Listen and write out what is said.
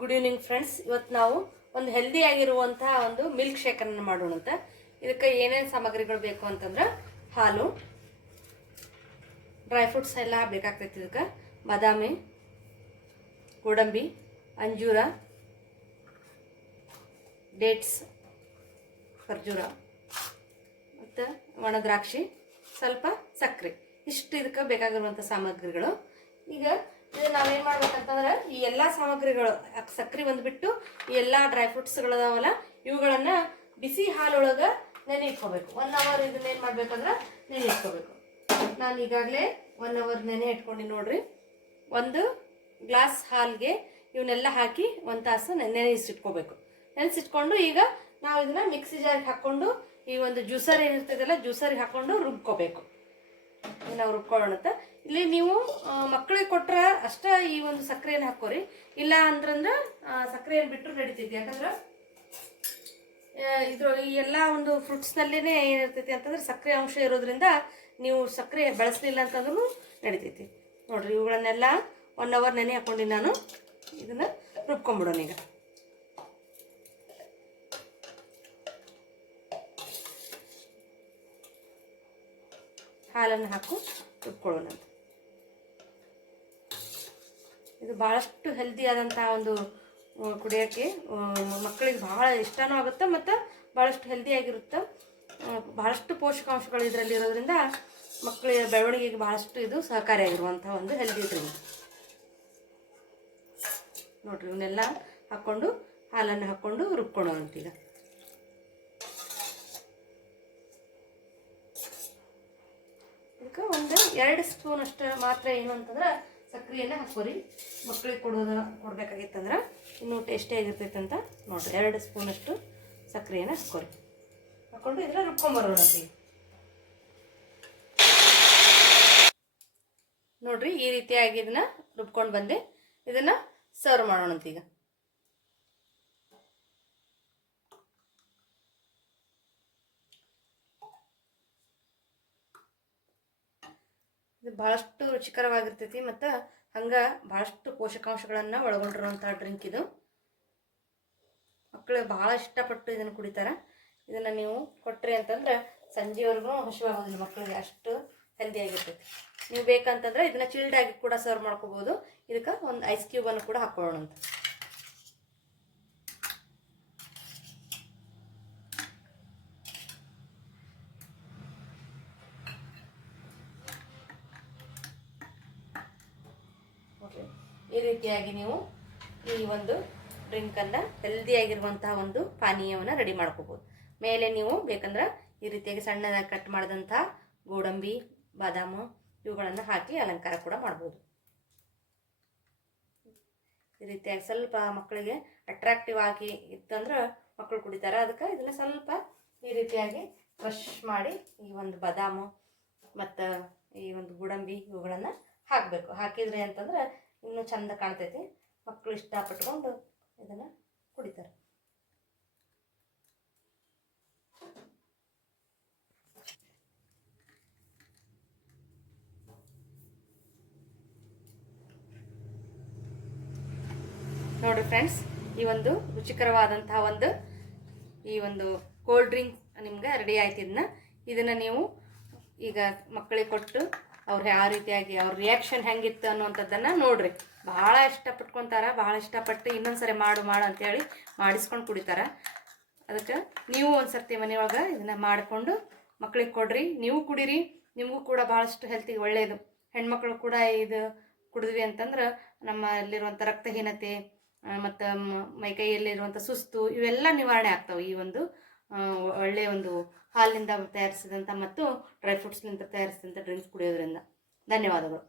Good evening friends. ಇವತ್ತು ನಾವು ಒಂದು ಹೆಲ್ದಿ ಆಗಿರುವಂತಹ ಒಂದು ಮಿಲ್ಕ್ ಶೇಕನ್ನು ಮಾಡೋಣ ಅಂತ. ಇದಕ್ಕೆ ಏನೇನು ಸಾಮಗ್ರಿಗಳು ಬೇಕು ಅಂತಂದ್ರೆ ಹಾಲು, ಡ್ರೈ ಫ್ರೂಟ್ಸ್ ಎಲ್ಲ ಬೇಕಾಗ್ತೈತಿ. ಇದಕ್ಕೆ ಬಾದಾಮಿ, ಗೋಡಂಬಿ, ಅಂಜೂರ, ಡೇಟ್ಸ್, ಖರ್ಜೂರ ಮತ್ತು ಒಣ ದ್ರಾಕ್ಷಿ, ಸ್ವಲ್ಪ ಸಕ್ಕರೆ, ಇಷ್ಟು ಇದಕ್ಕೆ ಬೇಕಾಗಿರುವಂಥ ಸಾಮಗ್ರಿಗಳು. ಈಗ ಇದು ನಾವೇನು ಮಾಡ್ಬೇಕಂತಂದ್ರೆ ಈ ಎಲ್ಲ ಸಾಮಗ್ರಿಗಳು ಸಕ್ಕರೆ ಬಂದುಬಿಟ್ಟು ಈ ಎಲ್ಲ ಡ್ರೈ ಫ್ರೂಟ್ಸ್ಗಳದಾವಲ್ಲ ಇವುಗಳನ್ನು ಬಿಸಿ ಹಾಲೊಳಗೆ ನೆನೆ ಇಟ್ಕೋಬೇಕು. 1 ಅವರ್ ಇದನ್ನೇನು ಮಾಡ್ಬೇಕಂದ್ರೆ ನೆನೆ ಇಟ್ಕೋಬೇಕು. ನಾನು ಈಗಾಗಲೇ 1 ಅವರ್ ನೆನೆ ಇಟ್ಕೊಂಡು ನೋಡ್ರಿ. 1 ಗ್ಲಾಸ್ ಹಾಲಿಗೆ ಇವನ್ನೆಲ್ಲ ಹಾಕಿ 1 ತಾಸು ನೆನೆಸಿಟ್ಕೋಬೇಕು. ನೆನೆಸಿಟ್ಕೊಂಡು ಈಗ ನಾವು ಇದನ್ನ ಮಿಕ್ಸಿ ಜಾರಿಗೆ ಹಾಕ್ಕೊಂಡು ಈ ಒಂದು ಜ್ಯೂಸರ್ ಏನಿರ್ತದಲ್ಲ ಜ್ಯೂಸರಿಗೆ ಹಾಕ್ಕೊಂಡು ರುಬ್ಕೋಬೇಕು. ನಾವು ರುಬ್ಕೊಳ್ಳೋಣ. ಇಲ್ಲಿ ನೀವು ಮಕ್ಕಳಿಗೆ ಕೊಟ್ರೆ ಅಷ್ಟೇ ಈ ಒಂದು ಸಕ್ಕರೆಯನ್ನು ಹಾಕೋರಿ, ಇಲ್ಲ ಅಂತಂದ್ರೆ ಸಕ್ಕರೆಯನ್ನು ಬಿಟ್ಟರು ನಡಿತೈತಿ. ಯಾಕಂದ್ರೆ ಇದ್ರ ಈ ಎಲ್ಲ ಒಂದು ಫ್ರೂಟ್ಸ್ನಲ್ಲೇ ಏನಿರ್ತೈತಿ ಅಂತಂದ್ರೆ ಸಕ್ಕರೆ ಅಂಶ ಇರೋದ್ರಿಂದ ನೀವು ಸಕ್ಕರೆ ಬಳಸಲಿಲ್ಲ ಅಂತಂದ್ರೂ ನಡಿತೈತಿ. ನೋಡ್ರಿ, ಇವುಗಳನ್ನೆಲ್ಲ 1 ಅವರ್ ನೆನೆ ಹಾಕೊಂಡು ನಾನು ಇದನ್ನ ರುಬ್ಕೊಂಡ್ಬಿಡೋಣ. ಈಗ ಹಾಲನ್ನು ಹಾಕು ರುಬ್ಕೊಳ್ಳೋಣ. ಇದು ಭಾಳಷ್ಟು ಹೆಲ್ದಿ ಆದಂತಹ ಒಂದು ಕುಡಿಯೋಕ್ಕೆ ಮಕ್ಕಳಿಗೆ ಭಾಳ ಇಷ್ಟನೂ ಆಗುತ್ತೆ ಮತ್ತು ಭಾಳಷ್ಟು ಹೆಲ್ದಿಯಾಗಿರುತ್ತೆ. ಭಾಳಷ್ಟು ಪೋಷಕಾಂಶಗಳು ಇದರಲ್ಲಿ ಇರೋದ್ರಿಂದ ಮಕ್ಕಳ ಬೆಳವಣಿಗೆಗೆ ಭಾಳಷ್ಟು ಇದು ಸಹಕಾರಿಯಾಗಿರುವಂಥ ಒಂದು ಹೆಲ್ದಿ ಡ್ರಿಂಕ್. ನೋಡ್ರಿ, ಇವನ್ನೆಲ್ಲ ಹಾಕ್ಕೊಂಡು ಹಾಲನ್ನು ಹಾಕ್ಕೊಂಡು ರುಬ್ಕೊಳ್ಳೋಣ. ಈಗ ಇದಕ್ಕೆ 2 ಸ್ಪೂನ್ ಅಷ್ಟು ಮಾತ್ರ ಏನು ಅಂತಂದ್ರೆ ಸಕ್ಕರೆಯನ್ನು ಹಾಕೋರಿ. ಮಕ್ಕಳಿಗೆ ಕೊಡಬೇಕಾಗಿತ್ತಂದ್ರೆ ಇನ್ನೂ ಟೇಸ್ಟಿಯಾಗಿರ್ತೈತೆ ಅಂತ ನೋಡ್ರಿ. 2 ಸ್ಪೂನ್ ಅಷ್ಟು ಸಕ್ಕರೆಯನ್ನು ಹಾಕೋರಿ. ಹಾಕ್ಕೊಂಡು ಇದನ್ನ ರುಬ್ಕೊಂಬರೋಣ. ನೋಡ್ರಿ, ಈ ರೀತಿಯಾಗಿ ಇದನ್ನ ರುಬ್ಕೊಂಡು ಬಂದೆ. ಇದನ್ನ ಸರ್ವ್ ಮಾಡೋಣ. ಈಗ ಇದು ಭಾಳಷ್ಟು ರುಚಿಕರವಾಗಿರ್ತೈತಿ ಮತ್ತು ಹಂಗೆ ಭಾಳಷ್ಟು ಪೋಷಕಾಂಶಗಳನ್ನು ಒಳಗೊಂಡಿರುವಂಥ ಡ್ರಿಂಕ್ ಇದು. ಮಕ್ಕಳು ಭಾಳ ಇಷ್ಟಪಟ್ಟು ಇದನ್ನು ಕುಡಿತಾರೆ. ಇದನ್ನು ನೀವು ಕೊಟ್ರಿ ಅಂತಂದ್ರೆ ಸಂಜೆವರೆಗೂ ಹಸಿವಾಗೋದಿಲ್ಲ ಮಕ್ಕಳಿಗೆ, ಅಷ್ಟು ಹೆಲ್ದಿಯಾಗಿರ್ತೈತಿ. ನೀವು ಬೇಕಂತಂದ್ರೆ ಇದನ್ನ ಚಿಲ್ಡಾಗಿ ಕೂಡ ಸರ್ವ್ ಮಾಡ್ಕೋಬೋದು. ಇದಕ್ಕೆ 1 ಐಸ್ ಕ್ಯೂಬನ್ನು ಕೂಡ ಹಾಕೊಳ್ಳೋಣ ಅಂತ. ಈ ರೀತಿಯಾಗಿ ನೀವು ಈ ಒಂದು ಡ್ರಿಂಕನ್ನು ಹೆಲ್ದಿಯಾಗಿರುವಂತಹ ಒಂದು ಪಾನೀಯವನ್ನು ರೆಡಿ ಮಾಡ್ಕೋಬೋದು. ಮೇಲೆ ನೀವು ಬೇಕಂದ್ರೆ ಈ ರೀತಿಯಾಗಿ ಸಣ್ಣದಾಗಿ ಕಟ್ ಮಾಡಿದಂಥ ಗೋಡಂಬಿ, ಬಾದಾಮು ಇವುಗಳನ್ನು ಹಾಕಿ ಅಲಂಕಾರ ಕೂಡ ಮಾಡ್ಬೋದು. ಈ ರೀತಿಯಾಗಿ ಸ್ವಲ್ಪ ಮಕ್ಕಳಿಗೆ ಅಟ್ರಾಕ್ಟಿವ್ ಆಗಿ ಇತ್ತಂದ್ರೆ ಮಕ್ಕಳು ಕುಡಿತಾರೆ. ಅದಕ್ಕೆ ಇದನ್ನು ಸ್ವಲ್ಪ ಈ ರೀತಿಯಾಗಿ ಕ್ರಷ್ ಮಾಡಿ ಈ ಒಂದು ಬಾದಾಮು ಮತ್ತು ಈ ಒಂದು ಗೋಡಂಬಿ ಇವುಗಳನ್ನು ಹಾಕಬೇಕು. ಹಾಕಿದ್ರಿ ಅಂತಂದ್ರೆ ಇನ್ನೂ ಚಂದ ಕಾಣ್ತೈತಿ. ಮಕ್ಕಳು ಇಷ್ಟಪಟ್ಕೊಂಡು ಇದನ್ನು ಕುಡಿತಾರೆ. ನೋಡಿ ಫ್ರೆಂಡ್ಸ್, ಈ ಒಂದು ರುಚಿಕರವಾದಂತಹ ಈ ಒಂದು ಕೋಲ್ಡ್ ಡ್ರಿಂಕ್ ನಿಮ್ಗೆ ರೆಡಿ ಆಯ್ತು. ಇದನ್ನು ನೀವು ಈಗ ಮಕ್ಕಳಿಗೆ ಕೊಟ್ಟು ಅವ್ರು ಯಾವ ರೀತಿಯಾಗಿ ಅವ್ರ ರಿಯಾಕ್ಷನ್ ಹೆಂಗಿತ್ತು ಅನ್ನುವಂಥದ್ದನ್ನು ನೋಡ್ರಿ. ಭಾಳ ಇಷ್ಟಪಟ್ಕೊತಾರೆ. ಭಾಳ ಇಷ್ಟಪಟ್ಟು ಇನ್ನೊಂದ್ಸರಿ ಮಾಡು ಅಂತೇಳಿ ಮಾಡಿಸ್ಕೊಂಡು ಕುಡಿತಾರೆ. ಅದಕ್ಕೆ ನೀವು ಒಂದು ಸರ್ತಿ ಮನೆಯೊಳಗೆ ಇದನ್ನು ಮಾಡಿಕೊಂಡು ಮಕ್ಕಳಿಗೆ ಕೊಡ್ರಿ, ನೀವು ಕುಡೀರಿ. ನಿಮಗೂ ಕೂಡ ಭಾಳಷ್ಟು ಹೆಲ್ತಿಗೆ ಒಳ್ಳೆಯದು. ಹೆಣ್ಮಕ್ಳು ಕೂಡ ಇದು ಕುಡಿದ್ವಿ ಅಂತಂದ್ರೆ ನಮ್ಮಲ್ಲಿರುವಂಥ ರಕ್ತಹೀನತೆ ಮತ್ತು ಮೈಕೈಯಲ್ಲಿರುವಂಥ ಸುಸ್ತು ಇವೆಲ್ಲ ನಿವಾರಣೆ ಆಗ್ತಾವೆ. ಈ ಒಂದು ಒಳ್ಳೆಯ ಒಂದು ಹಾಲಿನಿಂದ ತಯಾರಿಸಿದಂಥ ಮತ್ತು ಡ್ರೈ ಫ್ರೂಟ್ಸ್ನಿಂದ ತಯಾರಿಸಿದಂಥ ಡ್ರಿಂಕ್ಸ್ ಕುಡಿಯೋದ್ರಿಂದ. ಧನ್ಯವಾದಗಳು.